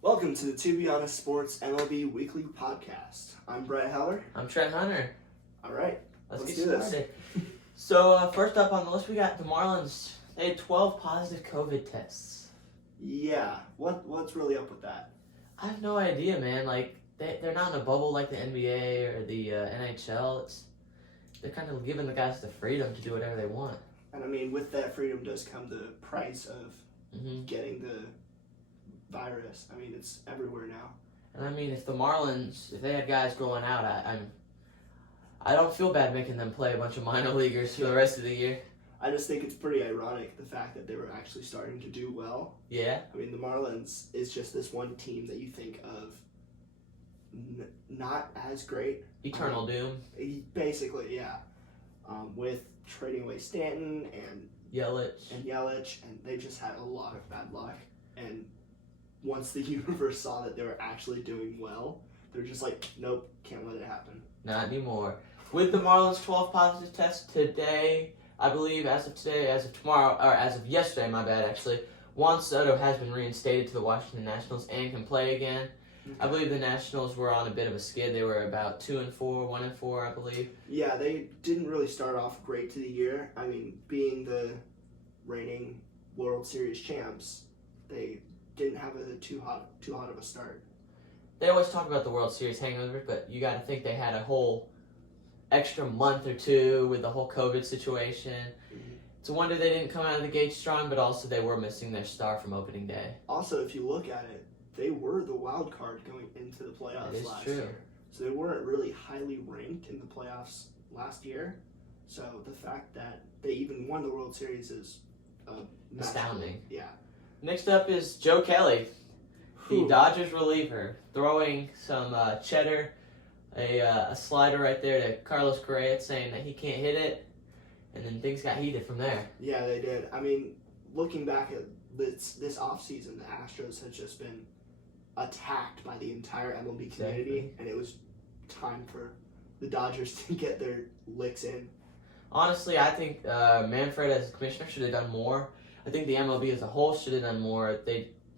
Welcome to the To Be Honest Sports MLB Weekly Podcast. I'm Brett Heller. I'm Trent Hunter. All right, Let's do get this. started. So first up on the list, we got the Marlins. They had 12 positive COVID tests. Yeah, what's really up with that? I have no idea, man. Like they're not in a bubble like the NBA or the NHL. They're kind of giving the guys the freedom to do whatever they want. And I mean, with that freedom does come the price of getting the virus. I mean, it's everywhere now. And I mean, if they had guys going out, I don't feel bad making them play a bunch of minor leaguers for the rest of the year. I just think it's pretty ironic the fact that they were actually starting to do well. Yeah. I mean, the Marlins is just this one team that you think of not as great. Eternal doom. Basically, yeah. With trading away Stanton and Yelich, and they just had a lot of bad luck. And once the universe saw that they were actually doing well, they're just like, nope, can't let it happen. Not anymore. With the Marlins' 12 positive tests today, I believe as of yesterday, my bad actually, Juan Soto has been reinstated to the Washington Nationals and can play again. Okay. I believe the Nationals were on a bit of a skid. They were about 2-4, 1-4, I believe. Yeah, they didn't really start off great to the year. I mean, being the reigning World Series champs, they didn't have too hot of a start. They always talk about the World Series hangover, but you got to think they had a whole extra month or two with the whole COVID situation. Mm-hmm. It's a wonder they didn't come out of the gate strong, but also they were missing their star from opening day. Also, if you look at it, they were the wild card going into the playoffs last year. So they weren't really highly ranked in the playoffs last year. So the fact that they even won the World Series is astounding. Yeah. Next up is Joe Kelly, the Dodgers reliever, throwing some cheddar, a slider right there to Carlos Correa, saying that he can't hit it, and then things got heated from there. Yeah, they did. I mean, looking back at this offseason, the Astros had just been attacked by the entire MLB community, and it was time for the Dodgers to get their licks in. Honestly, I think Manfred as commissioner should have done more. I think the MLB as a whole should have done more.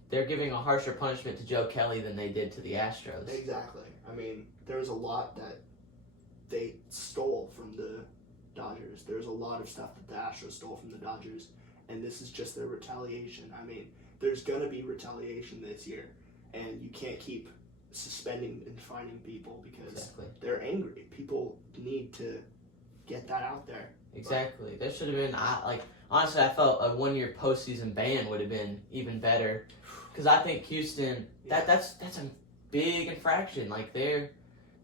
They're giving a harsher punishment to Joe Kelly than they did to the Astros. Exactly. I mean, there was a lot that they stole from the Dodgers. There's a lot of stuff that the Astros stole from the Dodgers, and this is just their retaliation. I mean, there's going to be retaliation this year, and you can't keep suspending and fining people because they're angry. People need to get that out there. Exactly. There should have been, honestly, I felt a one-year postseason ban would have been even better. Because I think Houston, that's a big infraction.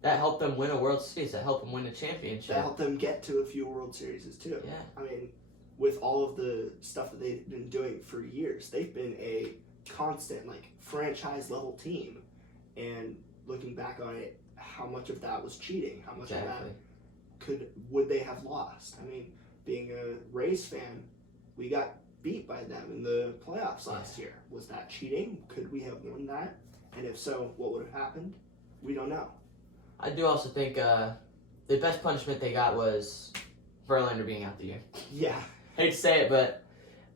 That helped them win a World Series. That helped them win a championship. That helped them get to a few World Series too. Yeah. I mean, with all of the stuff that they've been doing for years, they've been a constant, franchise-level team. And looking back on it, how much of that was cheating? How much of that would they have lost? I mean, being a Rays fan, we got beat by them in the playoffs last year. Was that cheating? Could we have won that? And if so, what would have happened? We don't know. I do also think the best punishment they got was Verlander being out the year. Yeah. Hate to say it, but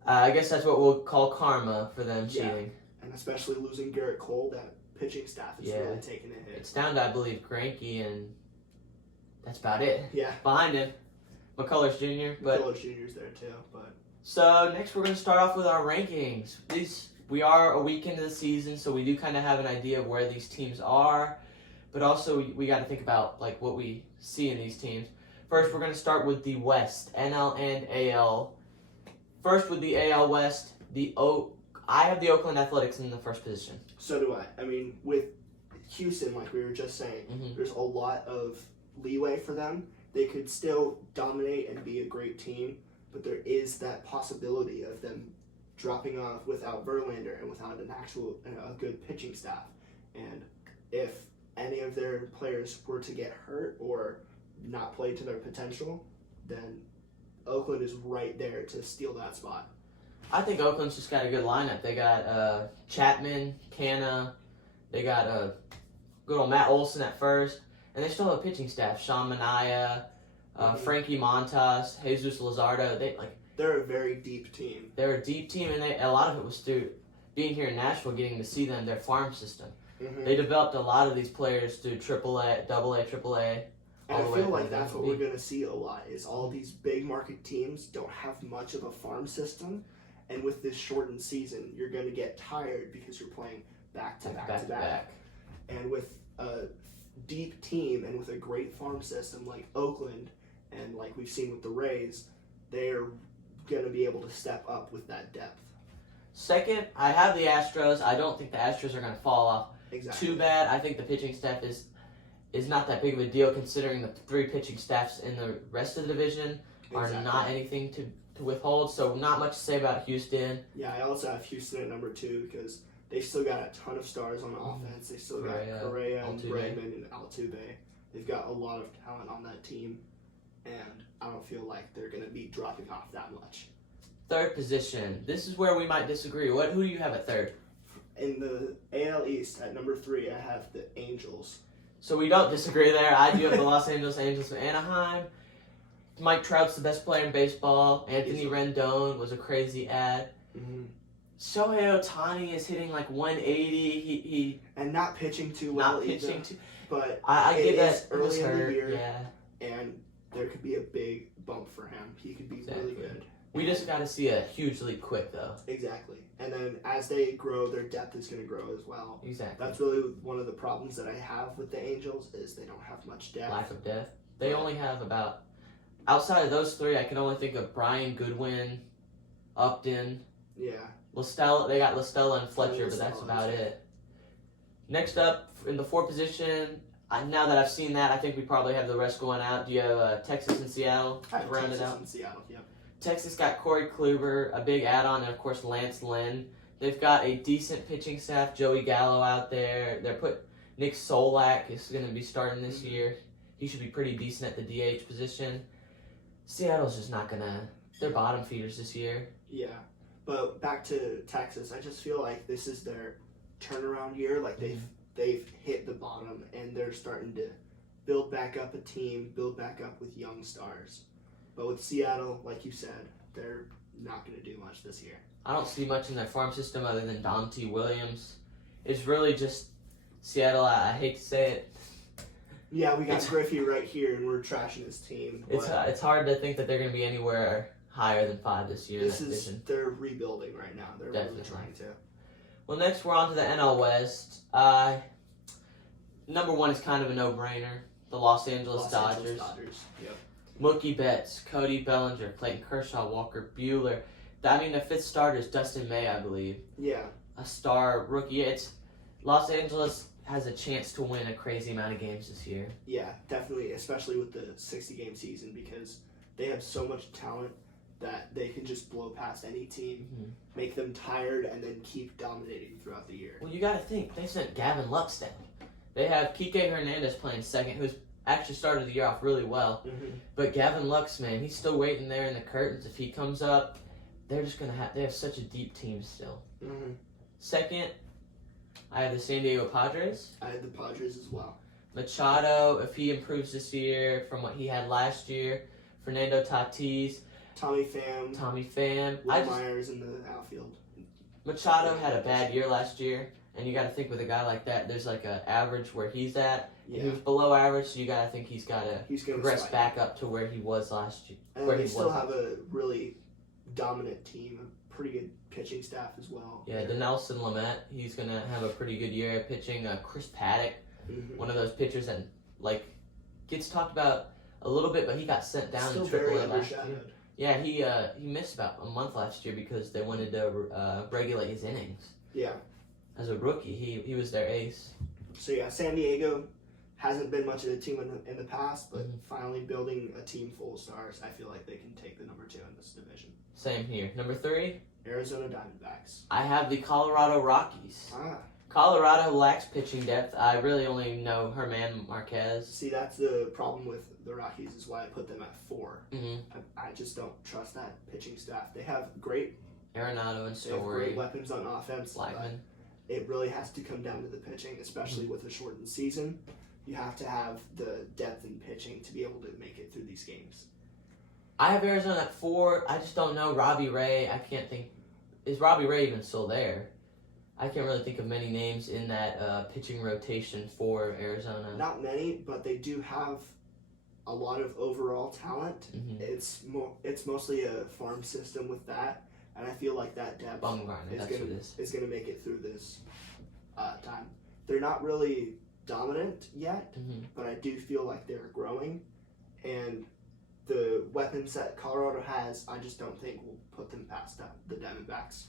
I guess that's what we'll call karma for them cheating. And especially losing Garrett Cole, that pitching staff is really taking a hit. It's down to, I believe, Greinke, and that's about it. Yeah. Behind him, McCullers Jr. McCullers Jr.'s there too, but... So next we're going to start off with our rankings. We are a week into the season, so we do kind of have an idea of where these teams are. But also we got to think about what we see in these teams. First, we're going to start with the West, NL and AL. First with the AL West, I have the Oakland Athletics in the first position. So do I. I mean, with Houston, like we were just saying, there's a lot of leeway for them. They could still dominate and be a great team, but there is that possibility of them dropping off without Verlander and without a good pitching staff. And if any of their players were to get hurt or not play to their potential, then Oakland is right there to steal that spot. I think Oakland's just got a good lineup. They got Chapman, Canna, they got good old Matt Olson at first, and they still have a pitching staff. Sean Manaea, Frankie Montas, Jesus Luzardo. They're a very deep team. They're a deep team, and a lot of it was through being here in Nashville, getting to see them, their farm system. Mm-hmm. They developed a lot of these players through AAA, AA, AAA. And I feel like that's what we're going to see a lot is all these big market teams don't have much of a farm system. And with this shortened season, you're going to get tired because you're playing back to back. And with a deep team and with a great farm system like Oakland and like we've seen with the Rays, they're going to be able to step up with that depth. Second, I have the Astros. I don't think the Astros are going to fall off too bad. I think the pitching staff is not that big of a deal considering the 3 pitching staffs in the rest of the division are not anything to withhold. So not much to say about Houston. Yeah, I also have Houston at number 2 because they've still got a ton of stars on offense. They still got Correa and Bregman and Altuve. They've got a lot of talent on that team, and I don't feel like they're going to be dropping off that much. Third position. This is where we might disagree. Who do you have at third? In the AL East, at number 3, I have the Angels. So we don't disagree there. I do have the Los Angeles Angels from Anaheim. Mike Trout's the best player in baseball. Anthony Rendon was a crazy ad. Mm-hmm. Shohei Ohtani is hitting like 180. He and not pitching too well. Not pitching either, too. But I get that early in the year. Yeah. And there could be a big bump for him. He could be really good. We just got to see a huge leap quick, though. Exactly. And then as they grow, their depth is going to grow as well. Exactly. That's really one of the problems that I have with the Angels is they don't have much depth. Lack of depth. They only have about, outside of those 3, I can only think of Brian Goodwin, Upton. Yeah. They got Listella and Fletcher, but that's about it. Next up, in the 4th position, now that I've seen that, I think we probably have the rest going out. Do you have Texas and Seattle I have rounded Texas out? and Seattle, yep. Texas got Corey Kluber, a big add-on, and of course Lance Lynn. They've got a decent pitching staff. Joey Gallo out there. They're Nick Solak is going to be starting this year. He should be pretty decent at the DH position. Seattle's just not going to... They're bottom feeders this year. Yeah. But back to Texas, I just feel like this is their turnaround year. Like they've hit the bottom and they're starting to build back up a team, build back up with young stars. But with Seattle, like you said, they're not going to do much this year. I don't see much in their farm system other than Dante Williams. It's really just Seattle. I hate to say it. Yeah, we got Griffey right here, and we're trashing his team. It's hard to think that they're going to be anywhere higher than 5 this year. They're rebuilding right now. They're really trying to. Well, next we're on to the NL West. Number 1 is kind of a no-brainer. The Los Angeles Dodgers. Yep. Mookie Betts, Cody Bellinger, Clayton Kershaw, Walker Buehler. I mean, the 5th starter is Dustin May, I believe. Yeah. A star rookie. Los Angeles has a chance to win a crazy amount of games this year. Yeah, definitely, especially with the 60-game season because they have so much talent that they can just blow past any team, make them tired, and then keep dominating throughout the year. Well, you got to think, they sent Gavin Lux down. They have Kike Hernandez playing second, who's actually started the year off really well. But Gavin Lux, man, he's still waiting there in the curtains. If he comes up, they're just going to they have such a deep team still. Second, I have the San Diego Padres. I had the Padres as well. Machado, if he improves this year from what he had last year. Fernando Tatis. Tommy Pham. Will Myers in the outfield. Machado had a bad year last year, and you got to think with a guy like that, there's like an average where he's at. Yeah. He was below average, so you got to think he's got to progress back up to where he was last year. And they still have a really dominant team, a pretty good pitching staff as well. Yeah, Dinelson Lamet, he's going to have a pretty good year pitching. Chris Paddock, one of those pitchers that gets talked about a little bit, but he got sent down still to AAA last year. Yeah, he missed about a month last year because they wanted to regulate his innings. Yeah. As a rookie, he was their ace. So yeah, San Diego hasn't been much of a team in the past, but finally building a team full of stars, I feel like they can take the number 2 in this division. Same here. Number 3? Arizona Diamondbacks. I have the Colorado Rockies. Colorado lacks pitching depth. I really only know Herman Marquez. See, that's the problem with the Rockies is why I put them at 4. I just don't trust that pitching staff. They have great Arenado and Story. They have great weapons on offense. Blackman. It really has to come down to the pitching, especially with a shortened season. You have to have the depth in pitching to be able to make it through these games. I have Arizona at 4. I just don't know Robbie Ray. I can't think. Is Robbie Ray even still there? I can't really think of many names in that pitching rotation for Arizona. Not many, but they do have a lot of overall talent. Mm-hmm. It's mostly a farm system with that, and I feel like that depth is going to make it through this time. They're not really dominant yet, but I do feel like they're growing, and the weapons that Colorado has, I just don't think will put them past the Diamondbacks.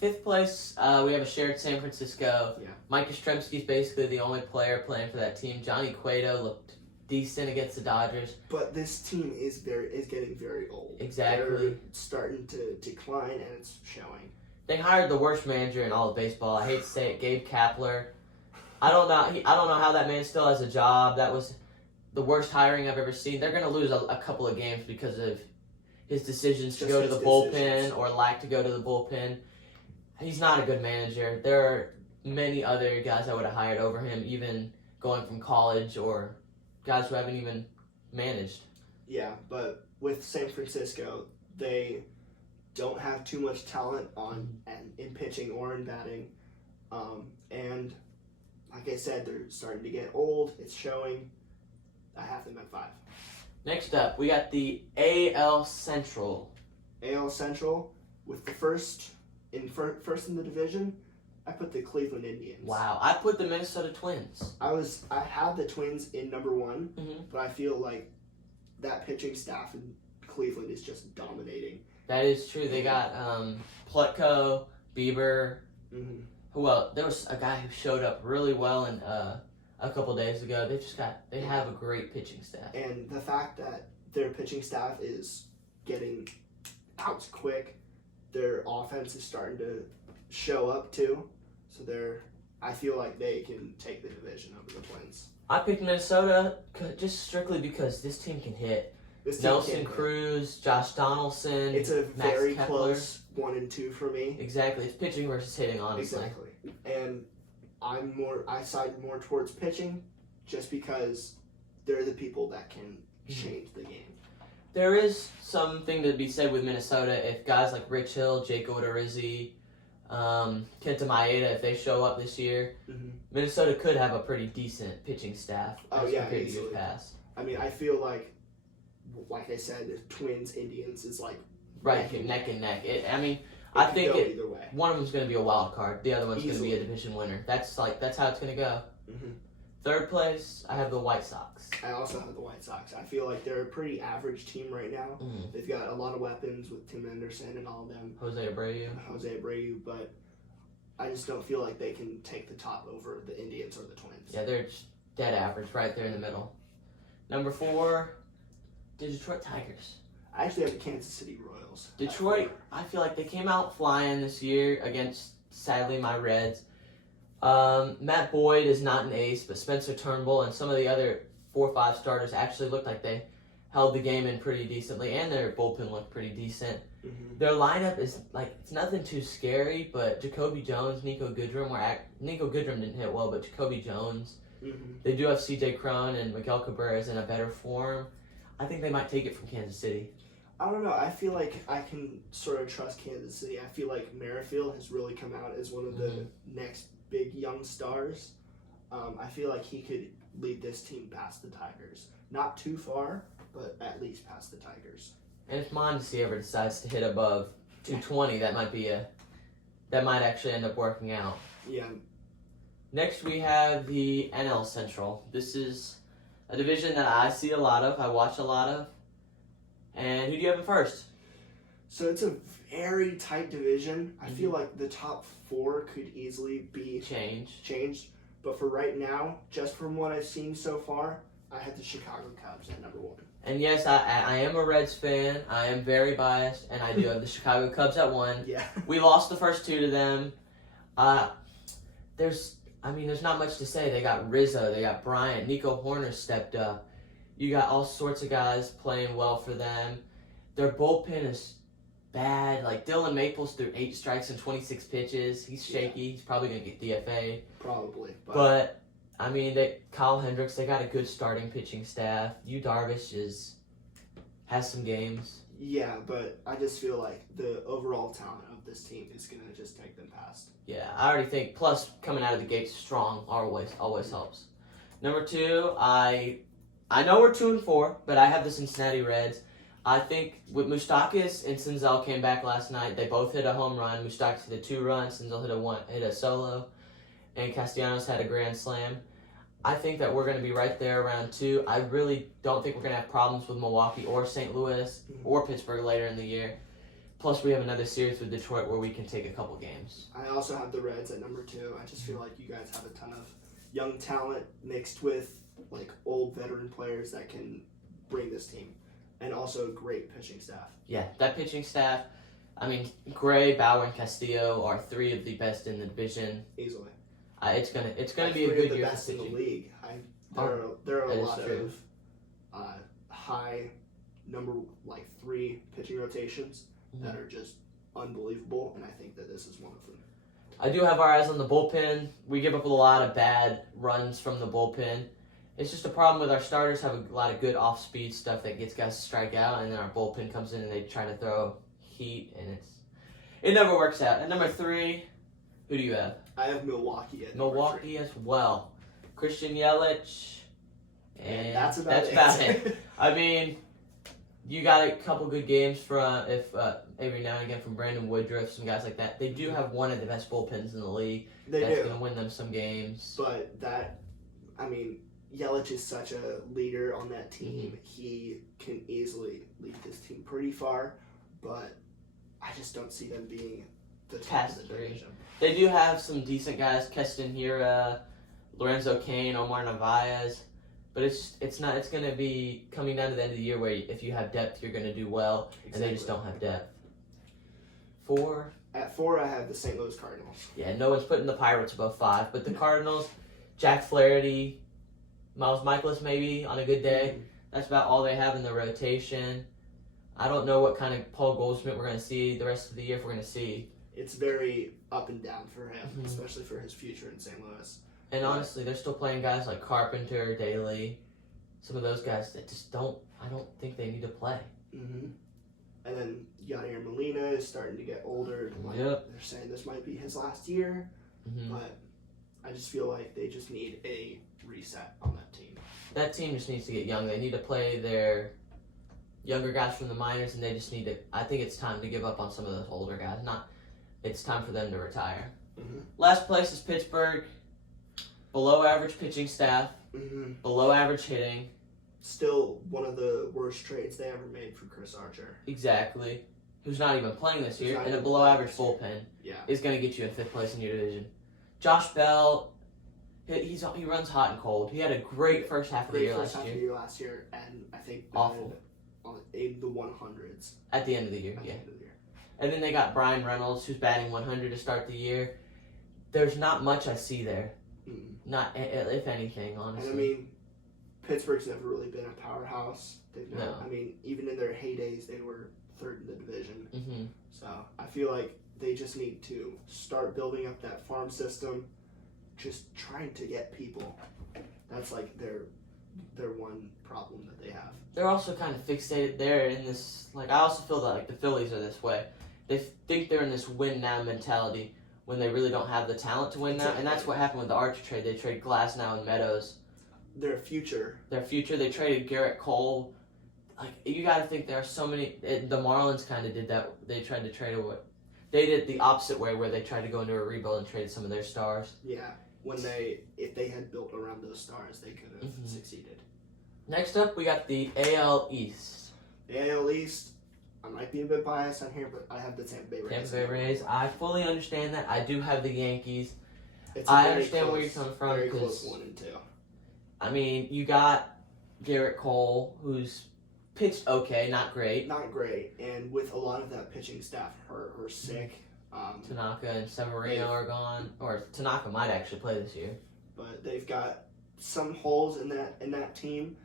5th place, we have a shared San Francisco. Yeah. Mike Yastrzemski's basically the only player playing for that team. Johnny Cueto looked decent against the Dodgers. But this team is getting very old. Exactly. They're starting to decline, and it's showing. They hired the worst manager in all of baseball. I hate to say it, Gabe Kapler. I don't know how that man still has a job. That was the worst hiring I've ever seen. They're going to lose a couple of games because of his decisions to go to the bullpen or lack to go to the bullpen. He's not a good manager. There are many other guys I would have hired over him, even going from college or guys who haven't even managed. Yeah, but with San Francisco, they don't have too much talent in pitching or in batting. And like I said, they're starting to get old. It's showing. I have them at 5. Next up, we got the AL Central. AL Central, with the first in the division, I put the Cleveland Indians. Wow, I put the Minnesota Twins. I had the Twins in number 1, but I feel like that pitching staff in Cleveland is just dominating. That is true. They got Plutko, Bieber. There was a guy who showed up really well in a couple days ago. They have a great pitching staff. And the fact that their pitching staff is getting outs quick, their offense is starting to show up too. So I feel like they can take the division over the Twins. I picked Minnesota just strictly because this team can hit. Nelson Cruz, Josh Donaldson. It's a Max very Kepler. close 1 and 2 for me. Exactly, it's pitching versus hitting, honestly. Exactly, and I side more towards pitching, just because they're the people that can change the game. There is something to be said with Minnesota. If guys like Rich Hill, Jake Odorizzi, Kenta Maeda, if they show up this year, Minnesota could have a pretty decent pitching staff compared to years past. I mean, I feel like I said, the Twins, Indians is like neck and neck. I think either way. One of them's going to be a wild card. The other one's going to be a division winner. That's how it's going to go. 3rd place, I have the White Sox. I also have the White Sox. I feel like they're a pretty average team right now. They've got a lot of weapons with Tim Anderson and all of them. Jose Abreu, but I just don't feel like they can take the top over the Indians or the Twins. Yeah, they're just dead average right there in the middle. Number 4, the Detroit Tigers. I actually have the Kansas City Royals. Detroit, I feel like they came out flying this year against, sadly, my Reds. Matt Boyd is not an ace, but Spencer Turnbull and some of the other 4 or 5 starters actually looked like they held the game in pretty decently, and their bullpen looked pretty decent. Their lineup is it's nothing too scary, but Jacoby Jones, Nico Goodrum didn't hit well, but Jacoby Jones. They do have C.J. Cron and Miguel Cabrera in a better form. I think they might take it from Kansas City. I don't know. I feel like I can sort of trust Kansas City. I feel like Merrifield has really come out as one of the next big young stars. I feel like he could lead this team past the Tigers. Not too far, but at least past the Tigers. And if Mondesi ever decides to hit above 220, that might actually end up working out. Yeah. Next, we have the NL Central. This is a division that I see a lot of, I watch a lot of. And who do you have in first? So it's a very tight division. I feel like the top 4 could easily be changed. But for right now, just from what I've seen so far, I had the Chicago Cubs at number 1. And yes, I am a Reds fan. I am very biased, and I do have the Chicago Cubs at 1. Yeah. We lost the first 2 to them. There's not much to say. They got Rizzo, they got Bryant, Nico Horner stepped up. You got all sorts of guys playing well for them. Their bullpen is bad. Like Dylan Maples threw 8 strikes and 26 pitches. He's shaky. He's probably gonna get DFA. Probably. But Kyle Hendricks, they got a good starting pitching staff. Yu Darvish has some games. Yeah, but I just feel like the overall talent of of this team is going to just take them past. Yeah, I already think. Plus, coming out of the gates strong always helps. Number 2, I know we're 2-4, but I have the Cincinnati Reds. I think with Moustakas and Senzel came back last night. They both hit a home run. Moustakas hit a 2-run. Senzel hit a solo, and Castellanos had a grand slam. I think that we're going to be right there around 2. I really don't think we're going to have problems with Milwaukee or St. Louis or Pittsburgh later in the year. Plus, we have another series with Detroit where we can take a couple games. I also have the Reds at number 2. I just feel like you guys have a ton of young talent mixed with like old veteran players that can bring this team, and also a great pitching staff. Yeah, that pitching staff. I mean, Gray, Bauer, and Castillo are 3 of the best in the division. Easily. It's gonna be a 3 good of the year best for in the pitching. league. There are a That is lot true. of high number 3 pitching rotations that are just unbelievable, and I think that this is one of them. I do have our eyes on the bullpen. We give up a lot of bad runs from the bullpen. It's just a problem with our starters have a lot of good off-speed stuff that gets guys to strike out, and then our bullpen comes in and they try to throw heat, and it never works out. At number 3, who do you have? I have Milwaukee at number 3. Milwaukee as well. Christian Yelich, and that's about it. I mean, you got a couple good games from every now and again from Brandon Woodruff, some guys like that. They do have one of the best bullpens in the league. That's going to win them some games. But Yelich is such a leader on that team. He can easily lead this team pretty far, but I just don't see them being the top of the division. They do have some decent guys, Keston Hiura, Lorenzo Cain, Omar Narvaez, but it's going to be coming down to the end of the year where if you have depth, you're going to do well, and they just don't have depth. 4? At 4, I have the St. Louis Cardinals. Yeah, no one's putting the Pirates above 5, but the Cardinals, Jack Flaherty, Miles Michaelis maybe on a good day. That's about all they have in the rotation. I don't know what kind of Paul Goldschmidt we're going to see the rest of the year if we're going to see. It's very up and down for him, especially for his future in St. Louis. And honestly, they're still playing guys like Carpenter, Daly, some of those guys that just I don't think they need to play. Mm-hmm. And then Yadier Molina is starting to get older. They're saying this might be his last year, but I just feel like they just need a reset on that team. That team just needs to get young. They need to play their younger guys from the minors, and they just need to. I think it's time to give up on some of those older guys. It's time for them to retire. Last place is Pittsburgh. Below average pitching staff. Below average hitting. Still one of the worst trades they ever made for Chris Archer. Exactly. Who's not even playing this year, and a below average bullpen is going to get you in 5th place in your division. Josh Bell, he runs hot and cold. He had a great first half of the year last year, and I think awful in the 100s at the end of the year. And then they got Brian Reynolds, who's batting 100 to start the year. There's not much I see there. Not if anything, honestly. And I mean, Pittsburgh's never really been a powerhouse. Even in their heydays, they were 3rd in the division. So I feel like they just need to start building up that farm system, just trying to get people. That's like their one problem that they have. They're also kind of fixated there in this. Like, I also feel that like the Phillies are this way. They think they're in this win now mentality when they really don't have the talent to win now, and that's what happened with the Archer trade. They traded Glasnow and Meadows. Their future. They traded Garrett Cole. Like, you got to think there are so many. The Marlins kind of did that. They tried to trade away. They did the opposite way where they tried to go into a rebuild and trade some of their stars. Yeah, if they had built around those stars, they could have succeeded. Next up, we got the AL East. The AL East, I might be a bit biased on here, but I have the Tampa Bay Rays. Tampa Bay Rays. I fully understand that. I do have the Yankees. I understand where you're coming from. Very close 1 and 2. I mean, you got Garrett Cole, who's pitched okay, not great. Not great, and with a lot of that pitching staff hurt or sick. Tanaka and Severino are gone, or Tanaka might actually play this year. But they've got some holes in that team,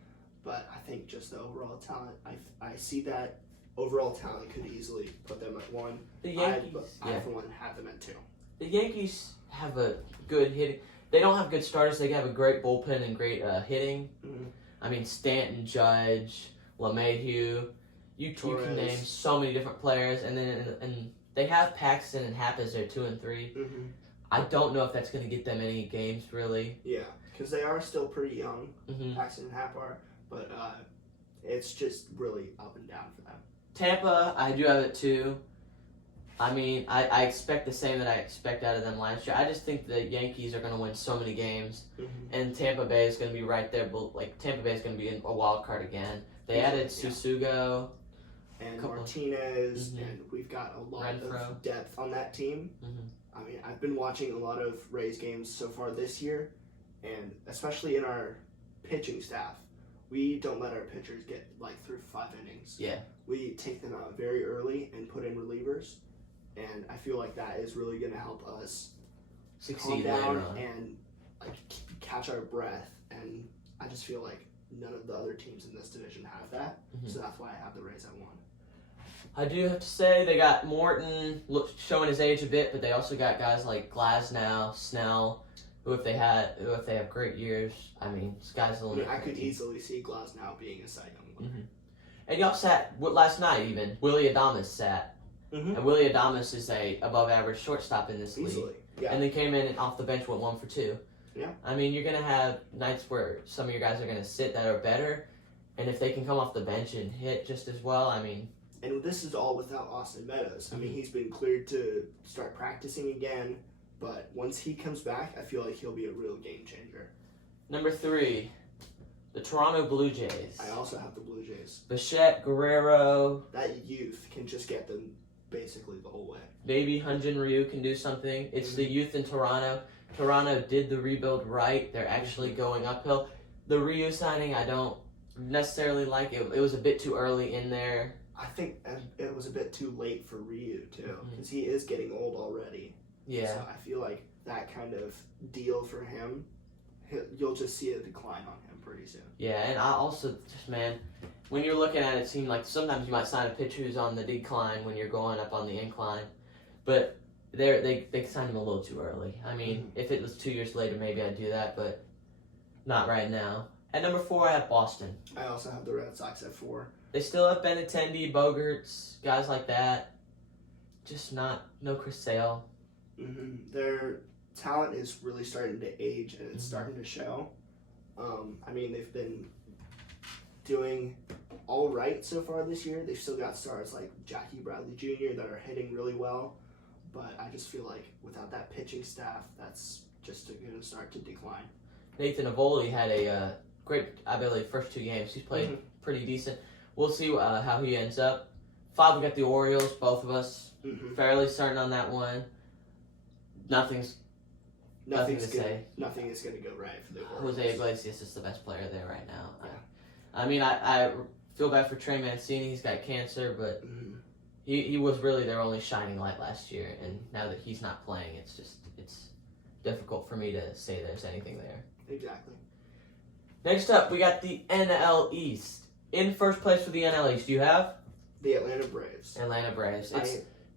but I think just the overall talent, I see that overall talent could easily put them at 1. The Yankees, I for one have them at 2. The Yankees have a good hitting. They don't have good starters. They have a great bullpen and great hitting. I mean, Stanton, Judge, LeMahieu. You can name so many different players, and then they have Paxton and Happ as their 2 and 3. Mm-hmm. I don't know if that's going to get them any games, really. Yeah, because they are still pretty young, Mm-hmm. Paxton and Happ are, but it's just really up and down for them. Tampa, I do have it too. I mean, I expect the same that I expect out of them last year. I just think the Yankees are going to win so many games, and Tampa Bay is going to be right there. But like Tampa Bay is going to be in a wild card again. They added Susugo and Martinez, and we've got a lot of depth on that team. I mean, I've been watching a lot of Rays games so far this year, and especially in our pitching staff, we don't let our pitchers get like through 5 innings. Yeah, we take them out very early and put in relievers. And I feel like that is really going to help us succeed calm down and like catch our breath. And I just feel like none of the other teams in this division have that, so that's why I have the Rays at 1. I do have to say they got Morton showing his age a bit, but they also got guys like Glasnow, Snell, who if they have great years, I mean, sky's the limit. I could easily see Glasnow being a Cy Young winner. And y'all sat last night even. Willie Adames sat. And Willie Adames is a above average shortstop in this league. Yeah. And they came in off the bench, went 1 for 2. Yeah. I mean, you're going to have nights where some of your guys are going to sit that are better. And if they can come off the bench and hit just as well, I mean. And this is all without Austin Meadows. I mean, he's been cleared to start practicing again. But once he comes back, I feel like he'll be a real game changer. Number 3, the Toronto Blue Jays. I also have the Blue Jays. Bichette, Guerrero. That youth can just get them basically the whole way. Maybe Hyun-Jin Ryu can do something. It's the youth in Toronto. Toronto did the rebuild right. They're actually going uphill. The Ryu signing, I don't necessarily like. It was a bit too early in there. I think it was a bit too late for Ryu, too, because he is getting old already. Yeah. So I feel like that kind of deal for him, you'll just see a decline on him pretty soon. Yeah, and I also, when you're looking at it, it seems like sometimes you might sign a pitcher who's on the decline when you're going up on the incline. But they signed him a little too early. I mean, if it was 2 years later, maybe I'd do that, but not right now. At number 4, I have Boston. I also have the Red Sox at 4. They still have Benintendi, Bogarts, guys like that. Just no Chris Sale. Their talent is really starting to age, and it's starting to show. I mean, they've been doing all right so far this year. They've still got stars like Jackie Bradley Jr. that are hitting really well, but I just feel like without that pitching staff, that's just going to start to decline. Nathan Eovaldi had a great, I believe, first 2 games. He's played pretty decent. We'll see how he ends up. 5, we got the Orioles, both of us. Fairly certain on that one. Nothing is going to go right for the Orioles. Jose Iglesias is the best player there right now. Yeah. I mean, I feel bad for Trey Mancini. He's got cancer, but he was really their only shining light last year. And now that he's not playing, it's difficult for me to say there's anything there. Exactly. Next up, we got the NL East. In first place for the NL East, you have? The Atlanta Braves. Atlanta Braves.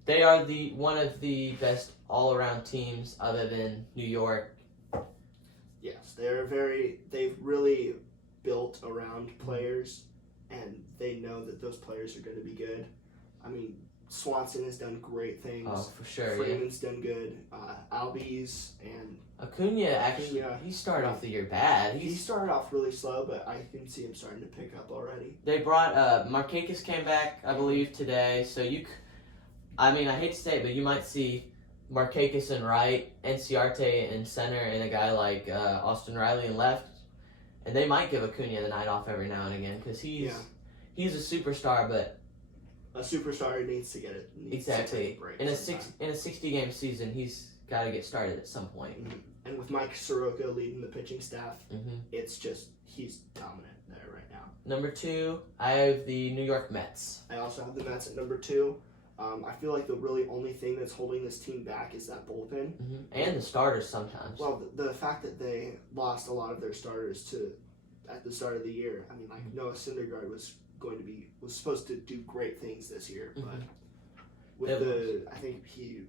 They are one of the best all-around teams other than New York. Yes, they've really built around players, and they know that those players are going to be good. I mean, Swanson has done great things. Oh, for sure. Freeman's done good. Albies and Acuna, actually, he started off the year bad. He started off really slow, but I can see him starting to pick up already. They brought Markakis came back, I believe, today. So I hate to say it, but you might see Markakis in right, Enciarte in center, and a guy like Austin Riley in left. And they might give Acuna the night off every now and again because he's a superstar, but a superstar needs to get it. Exactly. In a 60-game season, he's got to get started at some point. And with Mike Soroka leading the pitching staff, it's just he's dominant there right now. Number 2, I have the New York Mets. I also have the Mets at number 2. I feel like the really only thing that's holding this team back is that bullpen. And the starters sometimes. Well, the fact that they lost a lot of their starters at the start of the year. I mean, like Noah Syndergaard was supposed to do great things this year, but I think he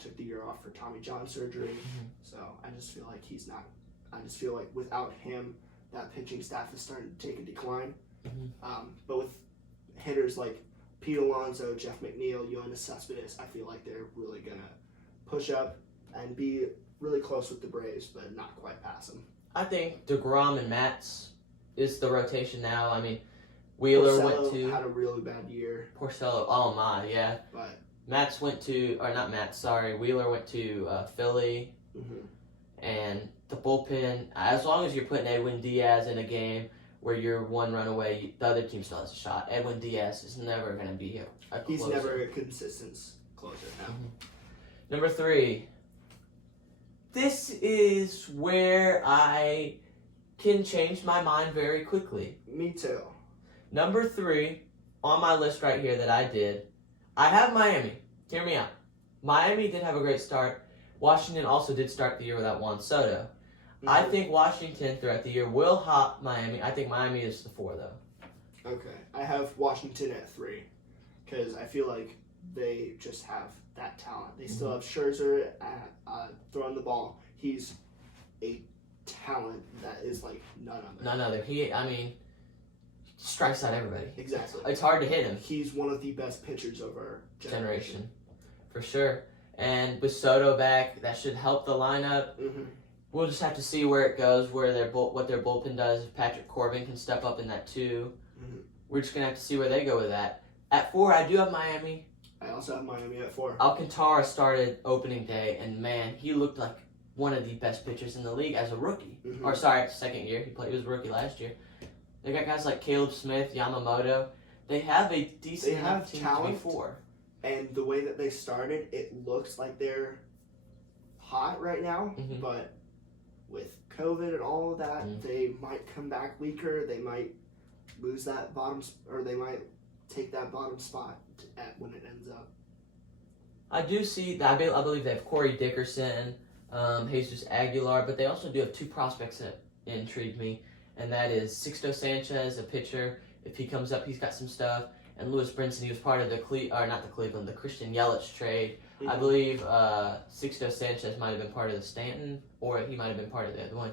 took the year off for Tommy John surgery. So I just feel like he's not. I just feel like without him, that pitching staff is starting to take a decline. But with hitters like Pete Alonso, Jeff McNeil, Yoenis Cespedes, I feel like they're really going to push up and be really close with the Braves, but not quite pass them. I think DeGrom and Matz is the rotation now. I mean, Wheeler went to... had a really bad year. Porcello, oh my, yeah. But Matz went to... Or not Matz, sorry. Wheeler went to Philly. Mm-hmm. And the bullpen, as long as you're putting Edwin Diaz in a game where you're one run away, the other team still has a shot. Edwin Diaz is never going to be a closer. He's never a consistent closer now. Mm-hmm. Number 3. This is where I can change my mind very quickly. Me too. Number 3 on my list right here that I did, I have Miami. Hear me out. Miami did have a great start. Washington also did start the year without Juan Soto. Mm-hmm. I think Washington throughout the year will hop Miami. I think Miami is the 4 though. Okay. I have Washington at 3 because I feel like they just have that talent. They still have Scherzer throwing the ball. He's a talent that is like none other. None other. He strikes out everybody. Exactly. It's hard to hit him. He's one of the best pitchers of our generation. For sure. And with Soto back, that should help the lineup. Mm-hmm. We'll just have to see where it goes, what their bullpen does. If Patrick Corbin can step up in that too. Mm-hmm. We're just going to have to see where they go with that. At 4, I do have Miami. I also have Miami at 4. Alcantara started opening day, and man, he looked like one of the best pitchers in the league as a rookie. Mm-hmm. Or sorry, second year. He was a rookie last year. They got guys like Caleb Smith, Yamamoto. They have a decent enough team to be 4. And the way that they started, it looks like they're hot right now. Mm-hmm. But with COVID and all of that, they might come back weaker. They might lose that bottom, or they might take that bottom spot when it ends up. I do see that. I believe they have Corey Dickerson, Jesus Aguilar, but they also do have 2 prospects that intrigue me, and that is Sixto Sanchez, a pitcher. If he comes up, he's got some stuff. And Lewis Brinson, he was part of the Christian Yelich trade. Mm-hmm. I believe Sixto Sanchez might have been part of the Stanton, or he might have been part of the other one.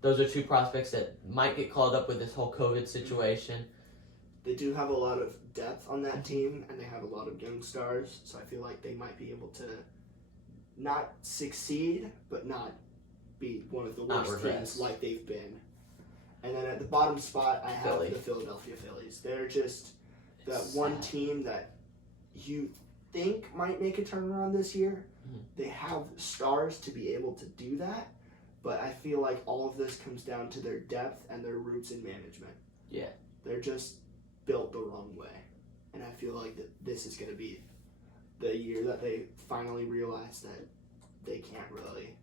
Those are 2 prospects that might get called up with this whole COVID situation. They do have a lot of depth on that team, and they have a lot of young stars, so I feel like they might be able to not succeed, but not be one of the worst teams like they've been. And then at the bottom spot, I have the Philadelphia Phillies. They're just that one team that you think might make a turnaround this year. Mm-hmm. They have stars to be able to do that, but I feel like all of this comes down to their depth and their roots in management. Yeah. They're just built the wrong way. And I feel like that this is going to be the year that they finally realize that they can't really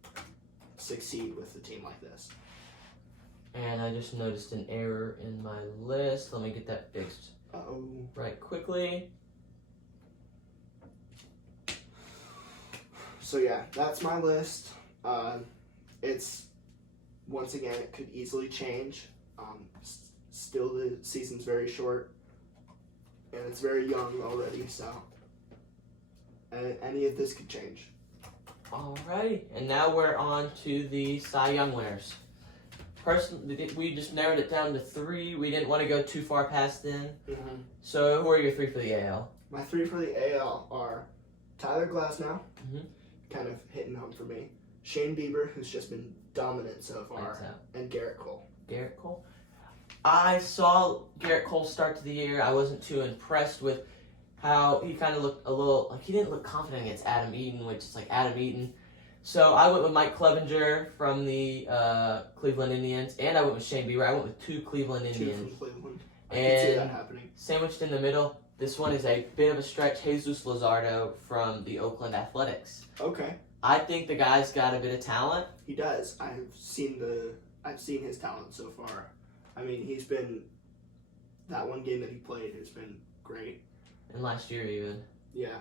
succeed with a team like this. And I just noticed an error in my list. Let me get that fixed. Uh-oh. Right quickly. So yeah, that's my list. It's, once again, it could easily change. Still, the season's very short, and it's very young already, so any of this could change. Alrighty, and now we're on to the Cy Young winners. Personally, we just narrowed it down to 3. We didn't want to go too far past them. Mm-hmm. So, who are your 3 for the AL? My 3 for the AL are Tyler Glasnow, Mm-hmm. kind of hitting home for me. Shane Bieber, who's just been dominant so far, and Garrett Cole. Garrett Cole? I saw Garrett Cole start to the year. I wasn't too impressed with how he kind of looked a little, like he didn't look confident against Adam Eaton, which is like Adam Eaton. So I went with Mike Clevenger from the Cleveland Indians, and I went with Shane Bieber. I went with 2 Cleveland Indians. 2 from Cleveland. I can see that happening. Sandwiched in the middle, this one is a bit of a stretch. Jesus Luzardo from the Oakland Athletics. Okay. I think the guy's got a bit of talent. He does. I've seen his talent so far. I mean, he's been, that one game that he played has been great. And last year even. Yeah.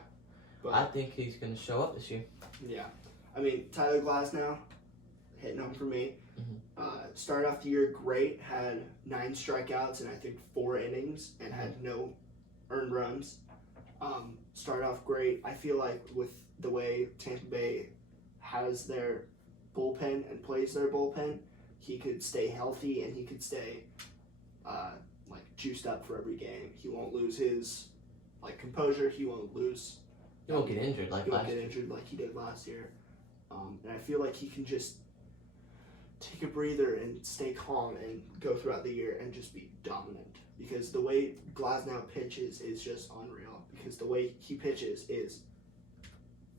But I think he's going to show up this year. Yeah. I mean, Tyler Glasnow, hitting home for me. Mm-hmm. Started off the year great, had 9 strikeouts and I think 4 innings, and had no earned runs. Started off great. I feel like with the way Tampa Bay has their bullpen and plays their bullpen, he could stay healthy and he could stay juiced up for every game. He won't lose his like composure. He won't lose. He won't get injured like last year. He did last year. And I feel like he can just take a breather and stay calm and go throughout the year and just be dominant. Because the way Glasnow pitches is just unreal. Because the way he pitches is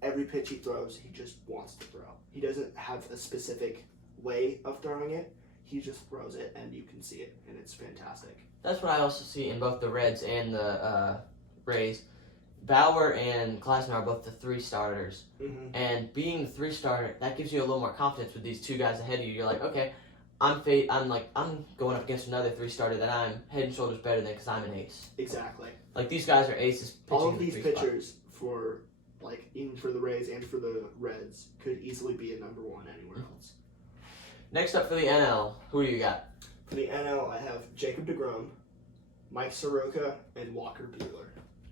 every pitch he throws, he just wants to throw. He doesn't have a specific way of throwing it. He just throws it, and you can see it, and it's fantastic. That's what I also see in both the Reds and the Rays. Bauer and Glasnow are both the 3 starters, and being the 3 starter, that gives you a little more confidence with these 2 guys ahead of you. You're like, okay, I'm going up against another 3 starter that I'm head and shoulders better than because I'm an ace. Exactly. Like these guys are aces. All of these pitchers for even for the Rays and for the Reds could easily be a number 1 anywhere else. Next up for the NL, who do you got? For the NL, I have Jacob deGrom, Mike Soroka, and Walker Buehler.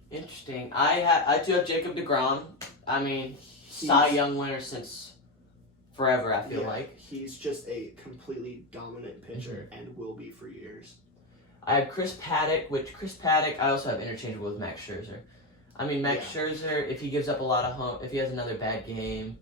Interesting. I do have Jacob deGrom. I mean, Cy Young winner since forever, I feel like. He's just a completely dominant pitcher and will be for years. I have Chris Paddock, I also have interchangeable with Max Scherzer. I mean, Max Scherzer, if he gives up a lot of if he has another bad game,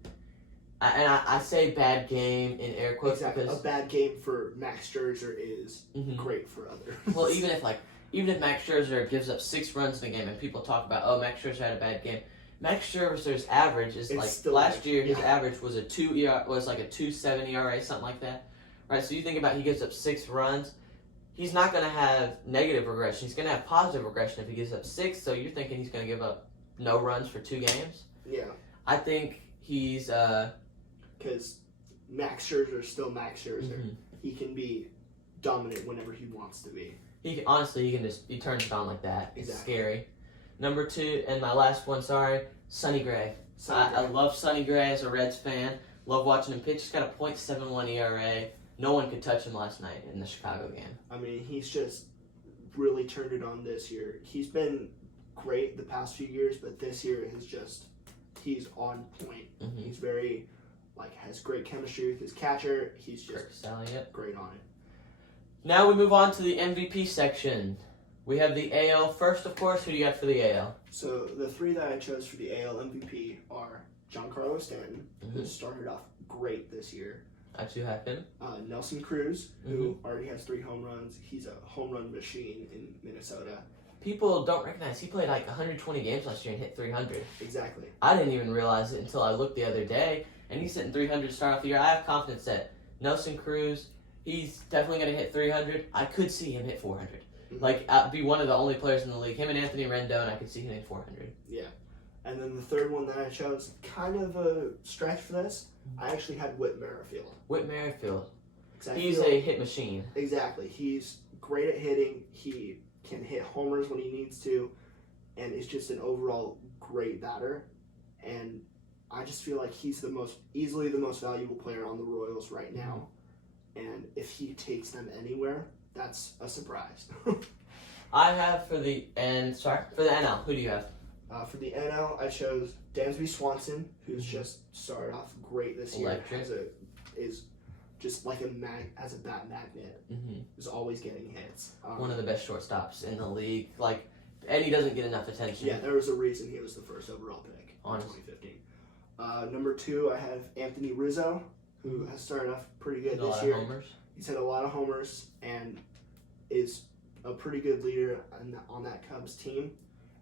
and I say bad game in air quotes because a bad game for Max Scherzer is great for others. Well, even if Max Scherzer gives up 6 runs in a game and people talk about, oh, Max Scherzer had a bad game, Max Scherzer's average is last year his average was a 2.7 ERA, something like that. Right? So you think about he gives up 6 runs, he's not going to have negative regression. He's going to have positive regression if he gives up 6. So you're thinking he's going to give up no runs for 2 games? Yeah. I think he's because Max Scherzer is still Max Scherzer. He can be dominant whenever he wants to be. He turns it on like that. It's Exactly. scary. Number 2, and my last one, Sonny Gray. I love Sonny Gray as a Reds fan. Love watching him pitch. He's got a .71 ERA. No one could touch him last night in the Chicago game. I mean, he's just really turned it on this year. He's been great the past few years, but this year he's on point. He's very, has great chemistry with his catcher. He's just great on it. Now we move on to the MVP section. We have the AL first, of course. Who do you got for the AL? So the 3 that I chose for the AL MVP are Giancarlo Stanton, who started off great this year. I too have him. Nelson Cruz, who already has 3 home runs. He's a home run machine in Minnesota. People don't recognize he played 120 games last year and hit 300. Exactly. I didn't even realize it until I looked the other day, and he's hitting 300 to start off the year. I have confidence that Nelson Cruz, he's definitely going to hit 300. I could see him hit 400. Be one of the only players in the league. Him and Anthony Rendon, I could see hitting 400. Yeah. And then the third one that I chose, kind of a stretch for this, I actually had Whit Merrifield. Whit Merrifield. Exactly. He's a hit machine. Exactly. He's great at hitting. He can hit homers when he needs to, and is just an overall great batter. And I just feel like he's easily the most valuable player on the Royals right now. And if he takes them anywhere, that's a surprise. I have for the NL. Who do you have? For the NL, I chose Dansby Swanson, who's just started off great this year. Is just like as a bat magnet. Is always getting hits. One of the best shortstops in the league. And he doesn't get enough attention. Yeah, there was a reason he was the first overall pick in 2015. Number 2, I have Anthony Rizzo, who has started off pretty good this year. He's had a lot of homers and is a pretty good leader on that Cubs team.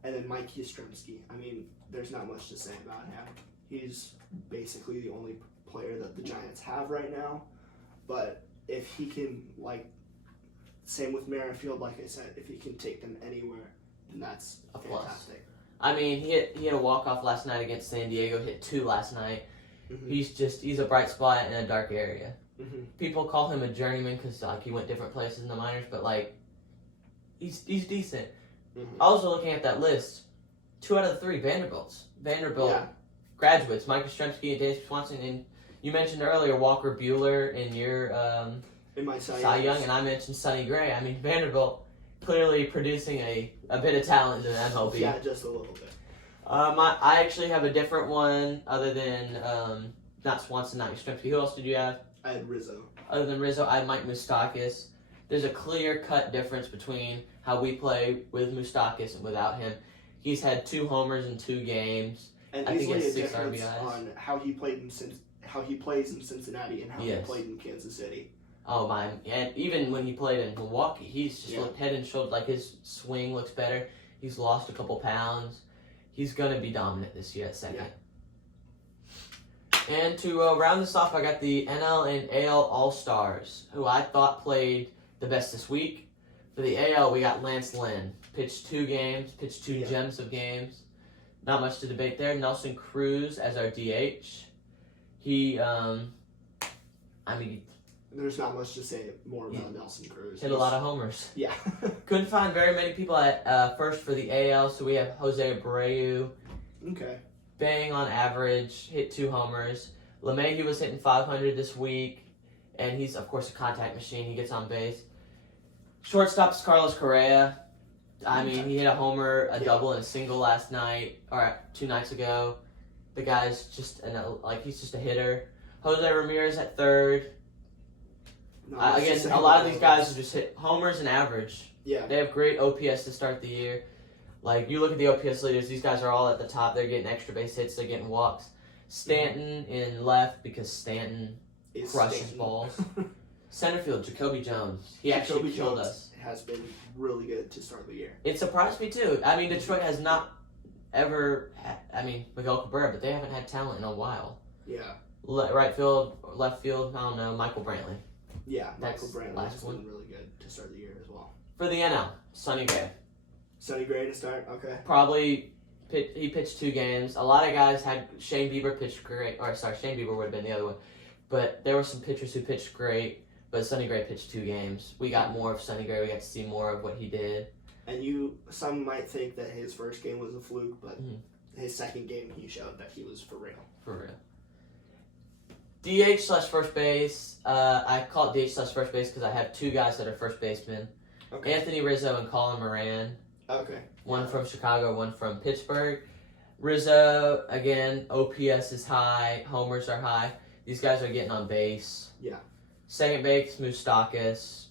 And then Mike Yastrzemski. I mean, there's not much to say about him. He's basically the only player that the Giants have right now. But if he can, same with Merrifield, like I said, if he can take them anywhere, then that's fantastic. I mean, he had a walk-off last night against San Diego, hit 2 last night. He's a bright spot in a dark area. People call him a journeyman because he went different places in the minors, but he's decent. Also looking at that list, 2 out of the 3 Vanderbilt graduates, Mike Yastrzemski and Dansby Swanson, and you mentioned earlier Walker Buehler in your in my Cy Young, and I mentioned Sonny Gray. I mean, Vanderbilt clearly producing a bit of talent in the MLB. Yeah, just a little bit. I actually have a different one other than not Swanson, not Yastrzemski. Who else did you have? I had Rizzo. Other than Rizzo, I had Mike Moustakas. There's a clear-cut difference between how we play with Moustakas and without him. He's had 2 homers in 2 games. And I think he easily has a 6 difference RBIs. on how he plays in Cincinnati and how he played in Kansas City. Oh my! And even when he played in Milwaukee, he's just looked head and shoulders, like his swing looks better. He's lost a couple pounds. He's gonna be dominant this year at second. Yeah. And to round this off, I got the NL and AL All-Stars, who I thought played the best this week. For the AL, we got Lance Lynn. Pitched 2 games, pitched 2 gems of games. Not much to debate there. Nelson Cruz as our DH. He, there's not much to say more about Nelson Cruz. Hit a lot of homers. Yeah. Couldn't find very many people at first for the AL, so we have Jose Abreu. Okay. Bang on average, hit 2 homers. LeMahieu was hitting 500 this week, and he's, of course, a contact machine. He gets on base. Shortstop is Carlos Correa. He hit a homer, a double, and a single last night, or 2 nights ago. The guy's just, he's just a hitter. Jose Ramirez at third. Again, a lot of these guys just hit homers and average. Yeah. They have great OPS to start the year. Like, you look at the OPS leaders, these guys are all at the top. They're getting extra base hits. They're getting walks. Stanton in left because Stanton crushes balls. Center field, Jacoby Jones. He actually killed us. Has been really good to start the year. It surprised me, too. Detroit has not ever Miguel Cabrera, but they haven't had talent in a while. Yeah. Right field, left field, I don't know, Michael Brantley. Yeah, Michael Brantley has been really good to start the year as well. For the NL, Sonny Gray. Sonny Gray to start, okay. He pitched 2 games. A lot of guys had Shane Bieber pitched great. Shane Bieber would have been the other one. But there were some pitchers who pitched great, but Sonny Gray pitched 2 games. We got more of Sonny Gray. We got to see more of what he did. And some might think that his first game was a fluke, but his second game he showed that he was for real. For real. DH/first base. I call it DH/first base because I have 2 guys that are first basemen. Okay. Anthony Rizzo and Colin Moran. Okay. One from Chicago, one from Pittsburgh. Rizzo, again, OPS is high, homers are high. These guys are getting on base. Yeah. Second base, Moustakas.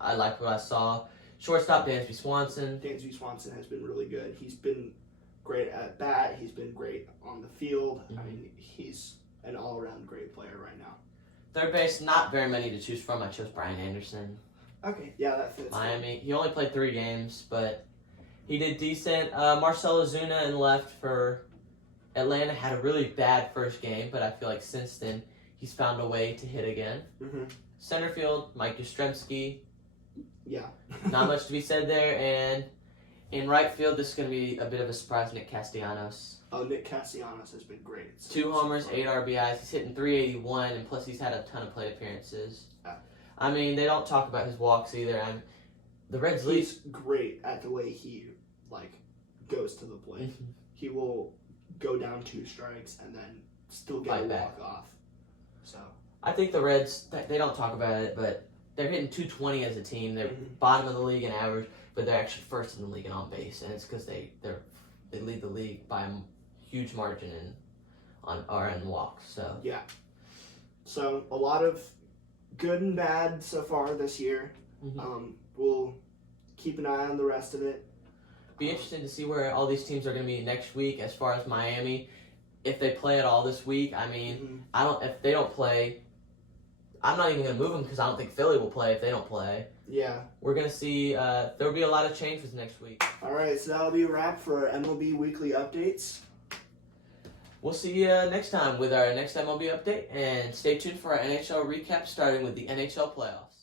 I like what I saw. Shortstop, Dansby Swanson. Dansby Swanson has been really good. He's been great at bat. He's been great on the field. He's an all-around great player right now. Third base, not very many to choose from. I chose Brian Anderson. Okay, yeah, that fits. Miami. He only played 3 games, but he did decent. Marcell Ozuna in left for Atlanta had a really bad first game, but I feel like since then he's found a way to hit again. Center field, Mike Yastrzemski. Yeah. Not much to be said there. And in right field, this is going to be a bit of a surprise, Nick Castellanos. Oh, Nick Castellanos has been great. 2 homers, 8 RBIs. He's hitting .381, and plus he's had a ton of plate appearances. They don't talk about his walks either. The Reds lead. He's great at the way he goes to the plate. He will go down 2 strikes and then still get a walk off. So I think the Reds, they don't talk about it, but they're hitting .220 as a team. They're bottom of the league in average, but they're actually first in the league in on base, and it's because they lead the league by a huge margin in walks. So yeah. So a lot of good and bad so far this year. We'll keep an eye on the rest of it. Be interested to see where all these teams are going to be next week. As far as Miami, if they play at all this week, if they don't play, I'm not even going to move them because I don't think Philly will play if they don't play. Yeah. We're going to see, there will be a lot of changes next week. All right, so that'll be a wrap for MLB Weekly Updates. We'll see you next time with our next MLB update, and stay tuned for our NHL recap starting with the NHL playoffs.